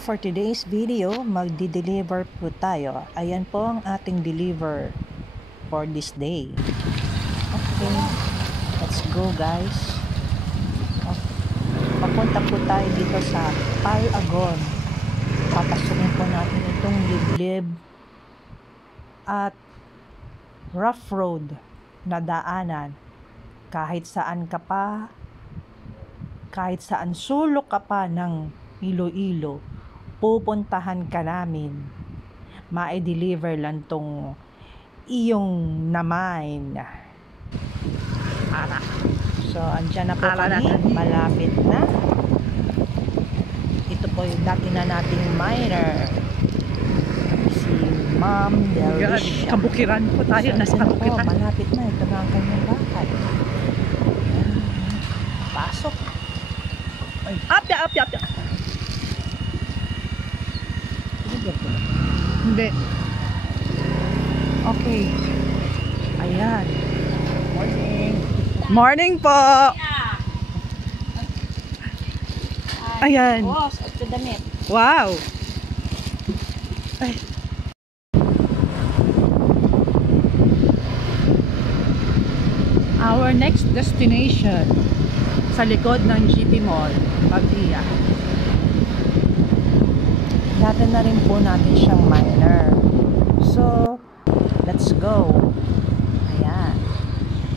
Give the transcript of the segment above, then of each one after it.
For today's video, magdi-deliver po tayo. Ayan po ang ating deliver for this day. Okay, let's go guys. Okay. Papunta po tayo dito sa Palagon. Papasukin po natin itong liblib at rough road na daanan. Kahit saan ka pa, kahit saan sulok ka pa ng Iloilo, pupuntahan ka namin. Ma-deliver lang tong iyong namain. So, andyan na po kami. Malapit na. Ito po yung dati na nating miner. Si Ma'am Delicia. Kabukiran po tayo. So, Nasa kabukiran. malapit na. Ito na ang kanyang bahay. Pasok. Ay. Apya. Hindi. Okay. Ayan. Morning. Morning po. Ayan. Oh, sa damit. Wow. Ay. Our next destination sa likod ng GP Mall, Paglia. Dati na rin po natin siyang miner. So, let's go. Ayan.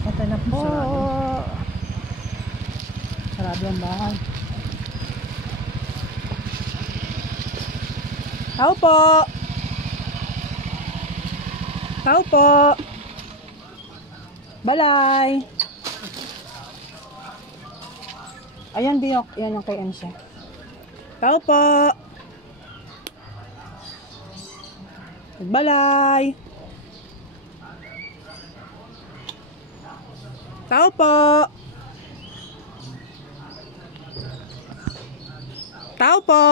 Ito na po. Sarado ang bahay. Tao po. Tao po. Balay. Ayan, Biyok. Yan yung kay MC. Tao po. Balay. Tao po. Tao po.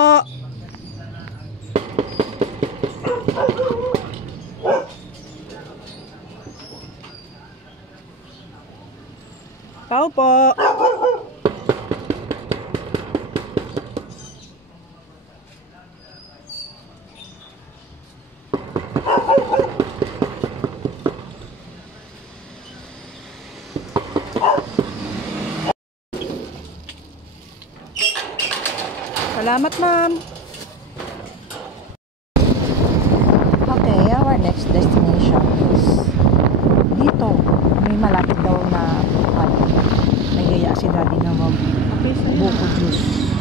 Tao po. Salamat, ma'am. Okay, our next destination is dito. May malapit daw na nagaya si daddy na buko juice.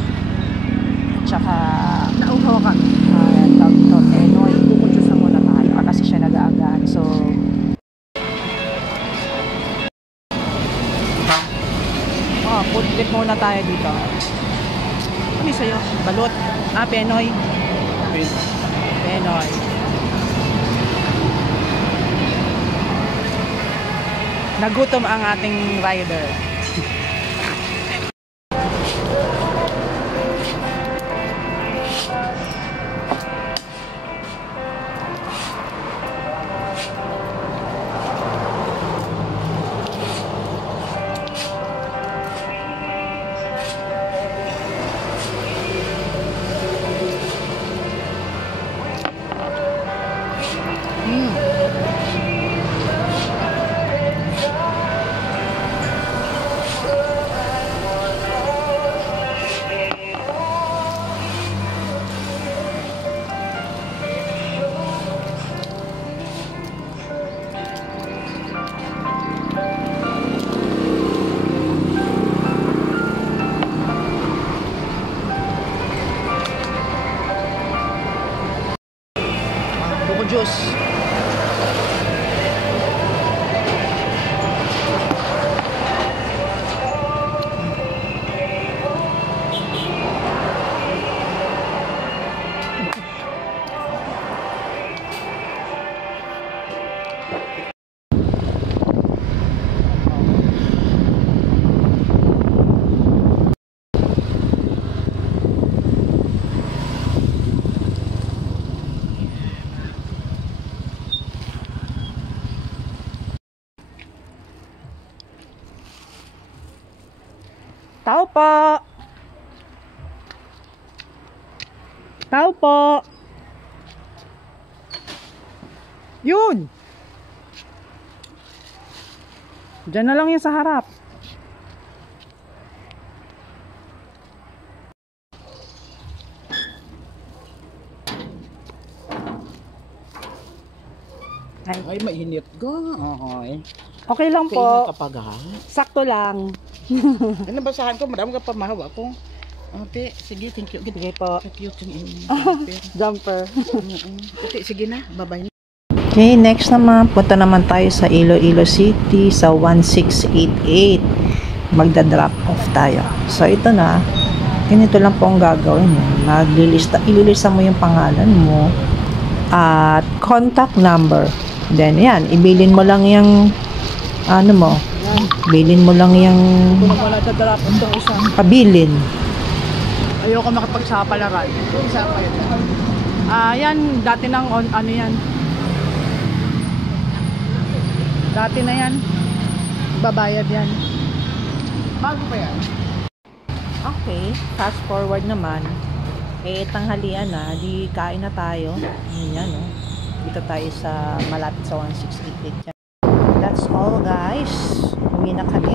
At saka Nauhaw ka. tawag ito, Enoy. Buko juice na muna tayo. Kasi siya nag-aagaan. So, food trip muna tayo dito. Ano sa'yo? Balot. Penoy. Penoy. Nagutom ang ating rider. Buko juice. Tao po. Tao po. Yun. Diyan na lang yan sa harap. Ay, mainit ga. Ay. Okay lang Kaya po. kapag ha. Sakto lang. Ano basahan ko, madam ka pamahawa ko. Ate, sige, thank you. Sige po. Cute yung Jumper. Ate, sige na, bye-bye. Okay, next naman, punta naman tayo sa Iloilo City sa 1688. Magda-drop off tayo. So, ito na. Ganito lang po ang gagawin mo. Ililista mo yung pangalan mo at contact number. Then, yan. Ibilin mo lang yung ano mo. Bilin mo lang yung Kung wala sa drop, itong isa. pabilin. Ayoko makipagsapalaran. Isa pa yun. Yan, dati nang ano yan. Dati na yan. Babayad yan. Bago pa yan. Okay, fast forward naman. Tanghalian na, di kain na tayo. Yan, no? Dito tayo sa malapit sa 1688. That's all, guys. Uwi na kami.